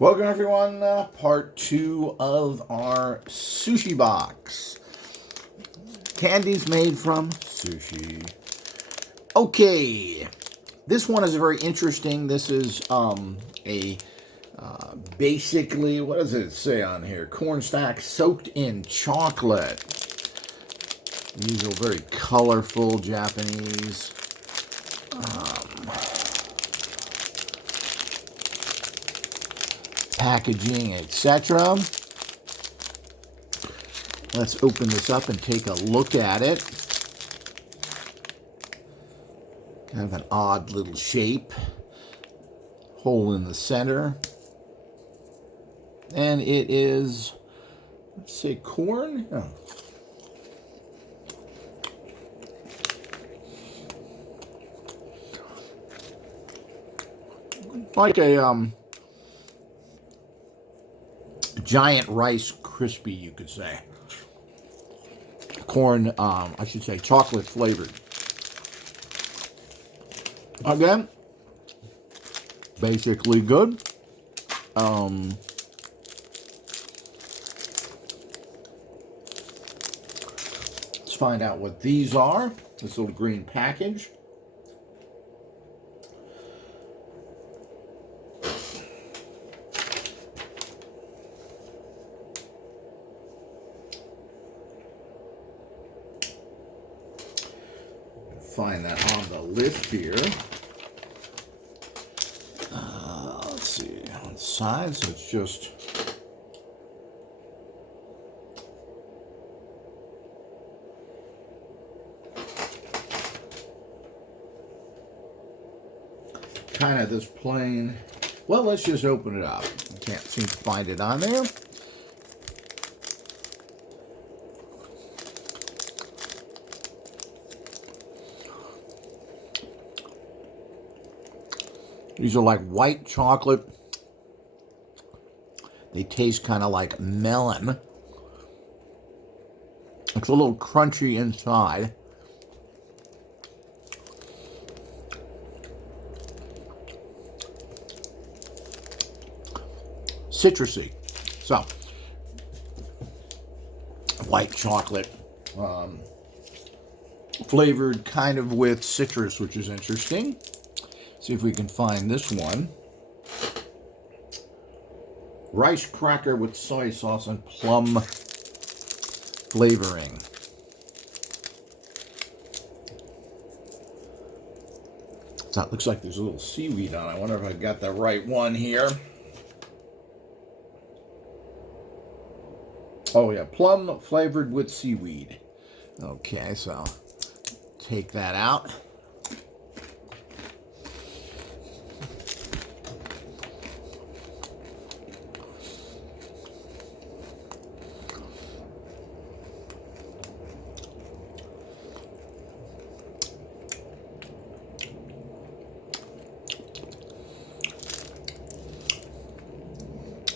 Welcome everyone, part 2 of our sushi box. Candies made from sushi. Okay, this one is very interesting. This is basically, what does it say on here? Corn stack soaked in chocolate. These are very colorful Japanese packaging, etc. Let's open this up and take a look at it. Kind of an odd little shape. Hole in the center. And it is, let's say, corn? Oh. Like a giant Rice Krispie, you could say. Corn, I should say chocolate flavored. Again, basically good. Let's find out what these are. This little green package. Find that on the list here. Let's see, on the side, so it's just kind of this plain. Well, let's just open it up. I can't seem to find it on there. These are like white chocolate. They taste kind of like melon. It's a little crunchy inside. Citrusy. So, white chocolate. Flavored kind of with citrus, which is interesting. See if we can find this one. Rice cracker with soy sauce and plum flavoring. So it looks like there's a little seaweed on it. I wonder if I got the right one here. Oh yeah, plum flavored with seaweed. Okay, so take that out.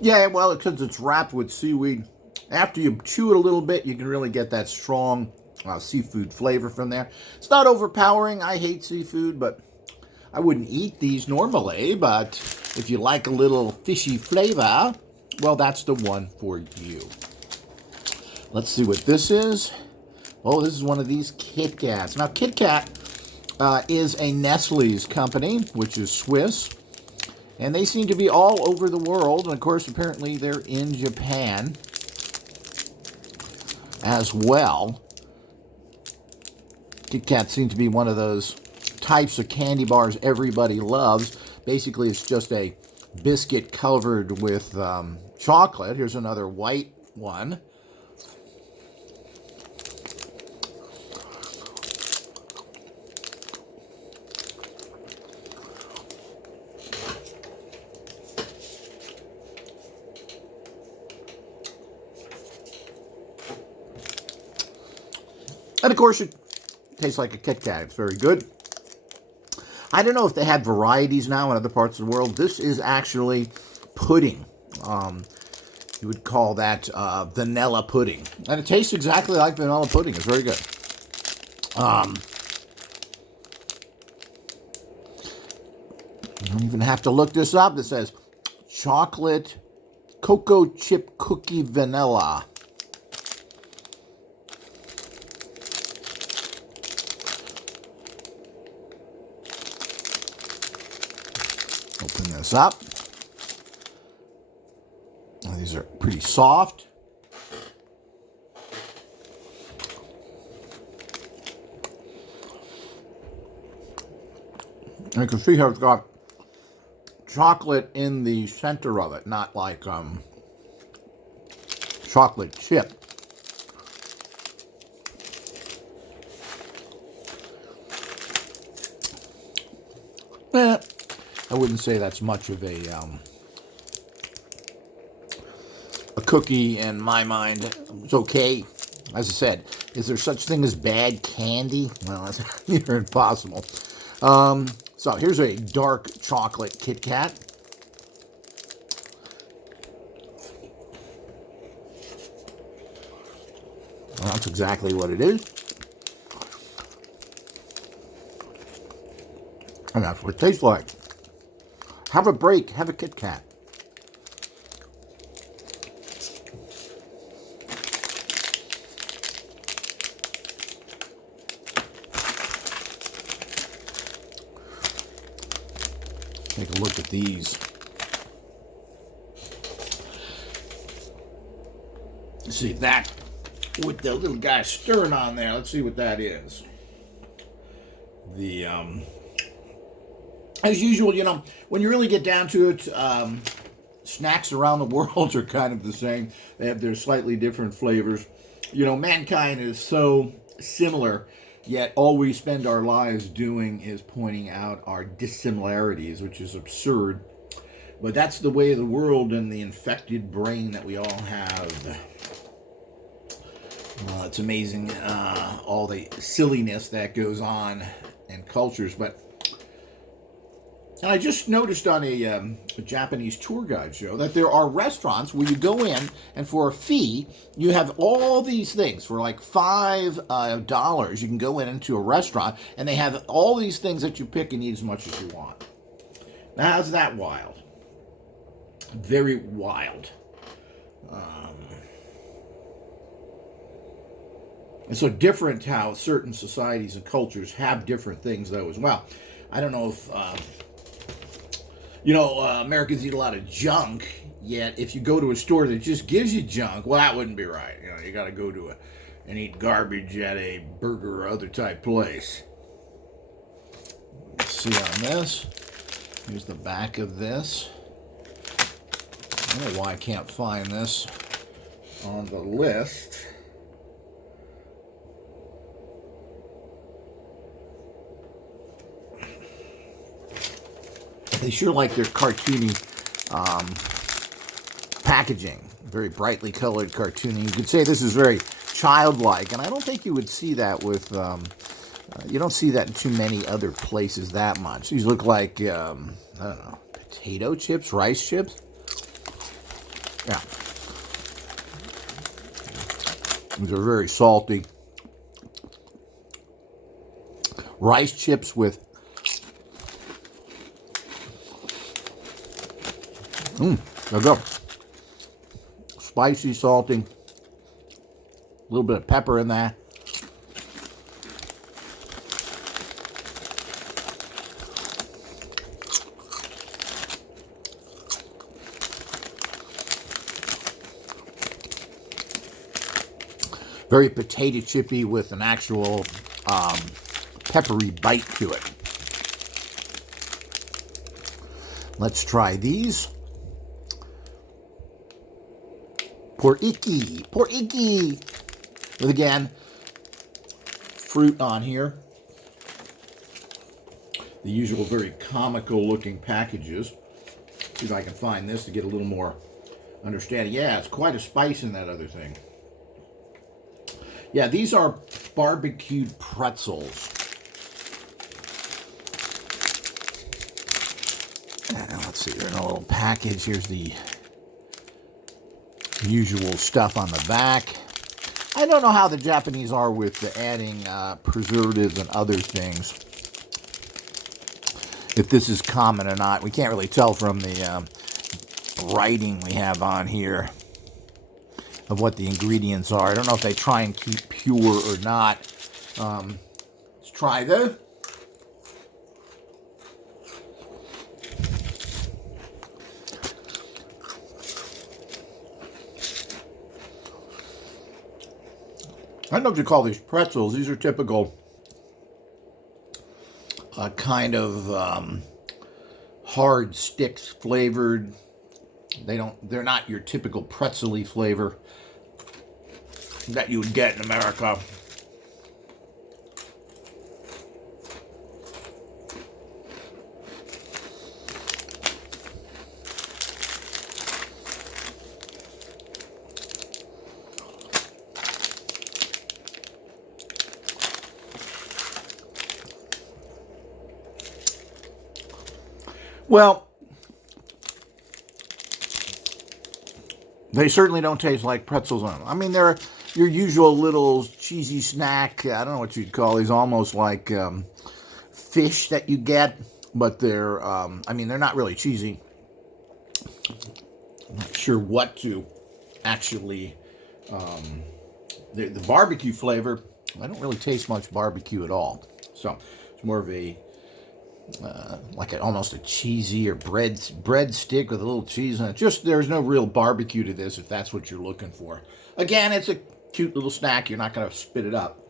Yeah, well, because it's wrapped with seaweed. After you chew it a little bit, you can really get that strong seafood flavor from there. It's not overpowering. I hate seafood, but I wouldn't eat these normally. But if you like a little fishy flavor, well, that's the one for you. Let's see what this is. Oh, this is one of these Kit Kats. Now, Kit Kat is a Nestle's company, which is Swiss. And they seem to be all over the world. And, of course, apparently they're in Japan as well. Kit Kat seem to be one of those types of candy bars everybody loves. Basically, it's just a biscuit covered with chocolate. Here's another white one. And of course, it tastes like a Kit Kat. It's very good. I don't know if they have varieties now in other parts of the world. This is actually pudding. You would call that vanilla pudding. And it tastes exactly like vanilla pudding. It's very good. You don't even have to look this up. It says chocolate cocoa chip cookie vanilla. Open this up. Oh, these are pretty soft. You can see how it's got chocolate in the center of it, not like chocolate chip. I wouldn't say that's much of a cookie in my mind. It's okay. As I said, is there such thing as bad candy? Well, that's near impossible. So here's a dark chocolate Kit Kat. Well, that's exactly what it is. And that's what it tastes like. Have a break. Have a Kit Kat. Take a look at these. See that with the little guy stirring on there. Let's see what that is. The as usual, you know, when you really get down to it, snacks around the world are kind of the same. They have their slightly different flavors. You know, mankind is so similar, yet all we spend our lives doing is pointing out our dissimilarities, which is absurd. But that's the way of the world and the infected brain that we all have. It's amazing all the silliness that goes on in cultures. But and I just noticed on a Japanese tour guide show that there are restaurants where you go in and for a fee, you have all these things. For like $5, you can go into a restaurant and they have all these things that you pick and eat as much as you want. Now, how's that wild? Very wild. And so different how certain societies and cultures have different things, though, as well. I don't know if... Americans eat a lot of junk, yet if you go to a store that just gives you junk, well, that wouldn't be right. You know, you got to go to and eat garbage at a burger or other type place. Let's see on this. Here's the back of this. I don't know why I can't find this on the list. They sure like their cartoony packaging. Very brightly colored cartooning. You could say this is very childlike, and I don't think you would see that with, you don't see that in too many other places that much. These look like, I don't know, potato chips, rice chips. Yeah. These are very salty. Rice chips with there we go. Spicy, salty, a little bit of pepper in there. Very potato chippy with an actual peppery bite to it. Let's try these. Poriki. With again, fruit on here. The usual very comical looking packages. See if I can find this to get a little more understanding. Yeah, it's quite a spice in that other thing. Yeah, these are barbecued pretzels. Let's see, they're in a little package. Here's the usual stuff on the back. I don't know how the Japanese are with the adding preservatives and other things. If this is common or not, we can't really tell from the writing we have on here of what the ingredients are. I don't know if they try and keep pure or not. Let's try this. I don't know what you call these pretzels. These are typical kind of hard sticks flavored. They're not your typical pretzel-y flavor that you would get in America. Well, they certainly don't taste like pretzels on them. I mean, they're your usual little cheesy snack. I don't know what you'd call these, almost like fish that you get, but they're, I mean, they're not really cheesy. I'm not sure what to actually, the barbecue flavor, I don't really taste much barbecue at all. So it's more of a, almost a cheesy or bread stick with a little cheese on it. Just, there's no real barbecue to this, if that's what you're looking for. Again, it's a cute little snack. You're not going to spit it up.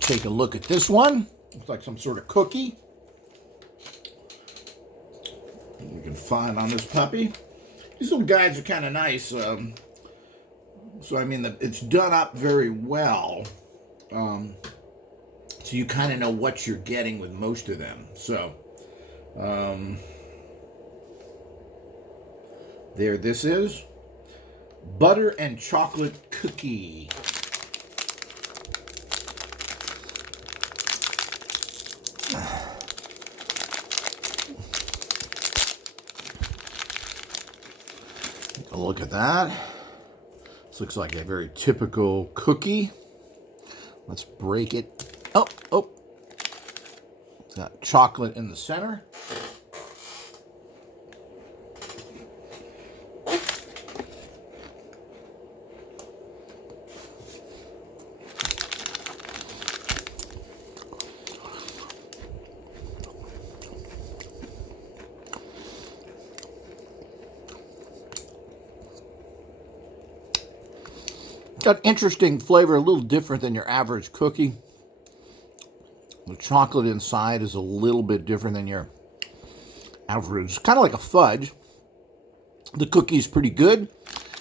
Take a look at this one. Looks like some sort of cookie. You can find on this puppy. These little guys are kind of nice. So I mean, it's done up very well. So you kind of know what you're getting with most of them. So there this is. Butter and chocolate cookie. Take a look at that. This looks like a very typical cookie. Let's break it. Oh. It's got chocolate in the center. Got interesting flavor, a little different than your average cookie. The chocolate inside is a little bit different than your average, kind of like a fudge. The cookie's pretty good.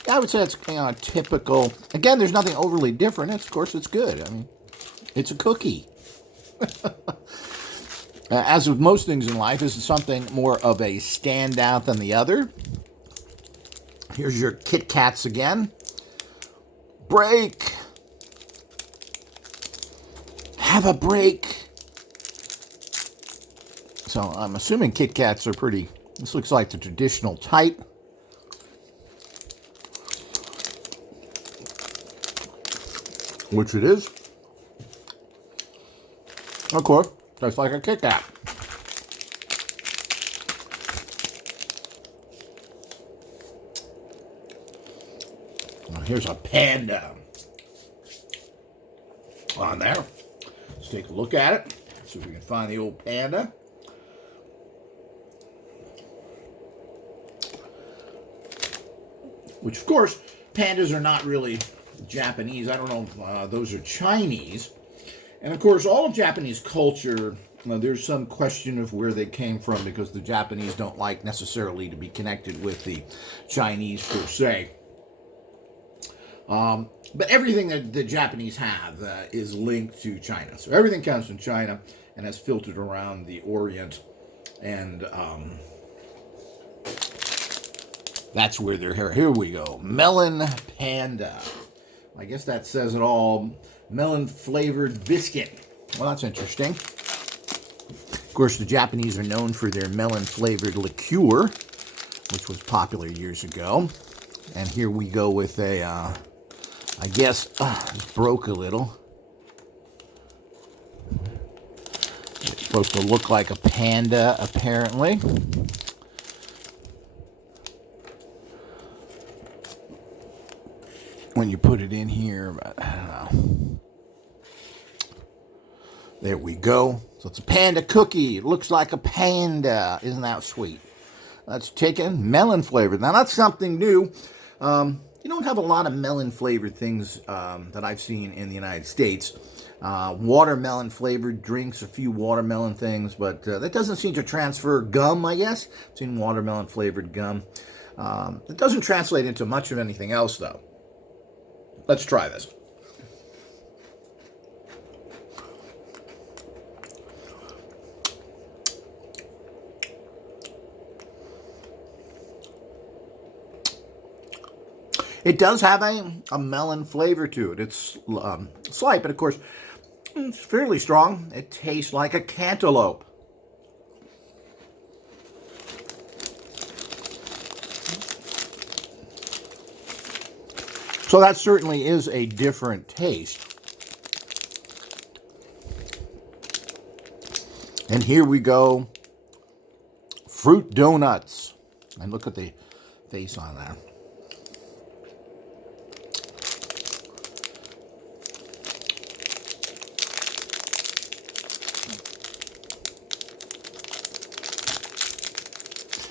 I would say it's typical. Again, there's nothing overly different. Of course, it's good. I mean, it's a cookie. As with most things in life, this is something more of a standout than the other. Here's your Kit Kats again. Break. Have a break. So I'm assuming Kit Kats are pretty, this looks like the traditional type. Which it is. Of course, tastes like a Kit Kat. Here's a panda on there. Let's take a look at it. See if we can find the old panda. Which, of course, pandas are not really Japanese. I don't know if those are Chinese. And, of course, all of Japanese culture, there's some question of where they came from because the Japanese don't like necessarily to be connected with the Chinese per se. But everything that the Japanese have is linked to China. So everything comes from China and has filtered around the Orient. And that's where they're here. Here we go. Melon Panda. I guess that says it all. Melon flavored biscuit. Well, that's interesting. Of course, the Japanese are known for their melon-flavored liqueur, which was popular years ago. And here we go with a, I guess, it broke a little. It's supposed to look like a panda, apparently. When you put it in here, but I don't know. There we go. So it's a panda cookie. It looks like a panda. Isn't that sweet? That's chicken, melon flavored. Now that's something new. You don't have a lot of melon flavored things that I've seen in the United States. Watermelon flavored drinks, a few watermelon things, but that doesn't seem to transfer. Gum, I guess. I've seen watermelon flavored gum. It doesn't translate into much of anything else, though. Let's try this. It does have a melon flavor to it. It's slight, but of course, it's fairly strong. It tastes like a cantaloupe. So that certainly is a different taste. And here we go. Fruit donuts. And look at the face on that.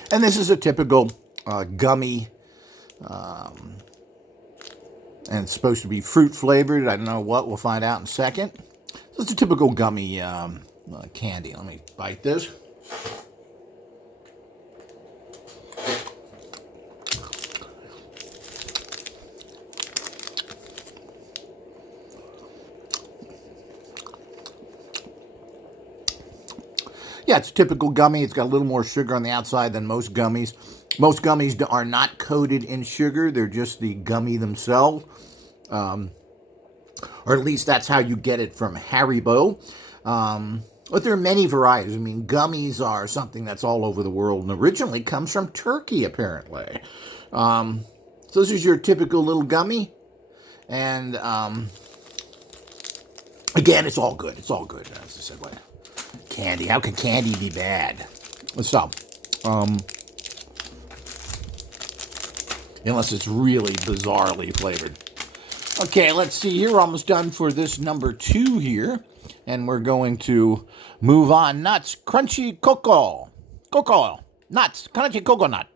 And this is a typical gummy, and it's supposed to be fruit flavored. I don't know what, we'll find out in a second. So it's a typical gummy candy. Let me bite this. Yeah, it's a typical gummy. It's got a little more sugar on the outside than most gummies. Most gummies are not coated in sugar. They're just the gummy themselves. Or at least that's how you get it from Haribo. But there are many varieties. I mean, gummies are something that's all over the world and originally comes from Turkey, apparently. So this is your typical little gummy. And again, it's all good. It's all good, as I said. Like, candy. How can candy be bad? So, unless it's really bizarrely flavored. Okay, let's see here. We're almost done for this number 2 here. And we're going to move on. Nuts. Crunchy cocoa. Cocoa. Nuts. Crunchy coconut.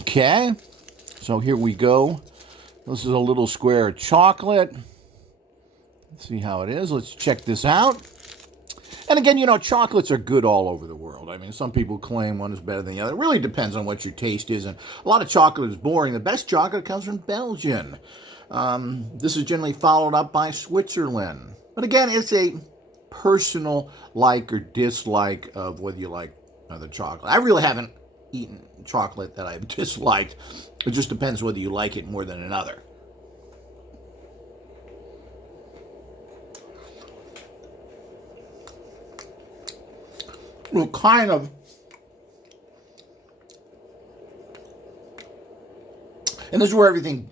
Okay. So here we go. This is a little square of chocolate. Let's see how it is. Let's check this out. And again, you know, chocolates are good all over the world. I mean, some people claim one is better than the other. It really depends on what your taste is. And a lot of chocolate is boring. The best chocolate comes from Belgium. This is generally followed up by Switzerland. But again, it's a personal like or dislike of whether you like other chocolate. I really haven't eaten chocolate that I've disliked. It just depends whether you like it more than another. Well, kind of. And this is where everything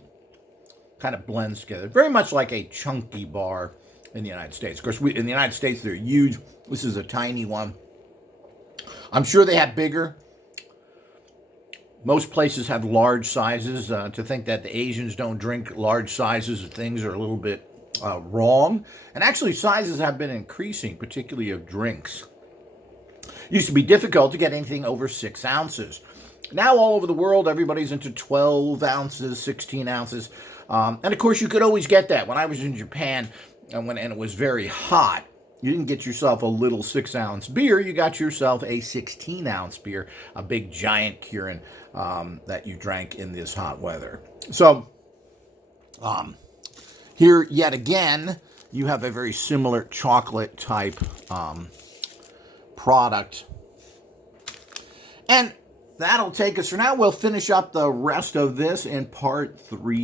kind of blends together. Very much like a chunky bar in the United States. Of course, in the United States, they're huge. This is a tiny one. I'm sure they have bigger. Most places have large sizes. To think that the Asians don't drink large sizes of things are a little bit wrong. And actually, sizes have been increasing, particularly of drinks. It used to be difficult to get anything over 6 ounces. Now, all over the world, everybody's into 12 ounces, 16 ounces. And, of course, you could always get that. When I was in Japan, and it was very hot, you didn't get yourself a little 6-ounce beer. You got yourself a 16-ounce beer, a big, giant Kirin that you drank in this hot weather. So, here, yet again, you have a very similar chocolate-type product. And that'll take us for now. We'll finish up the rest of this in part 3.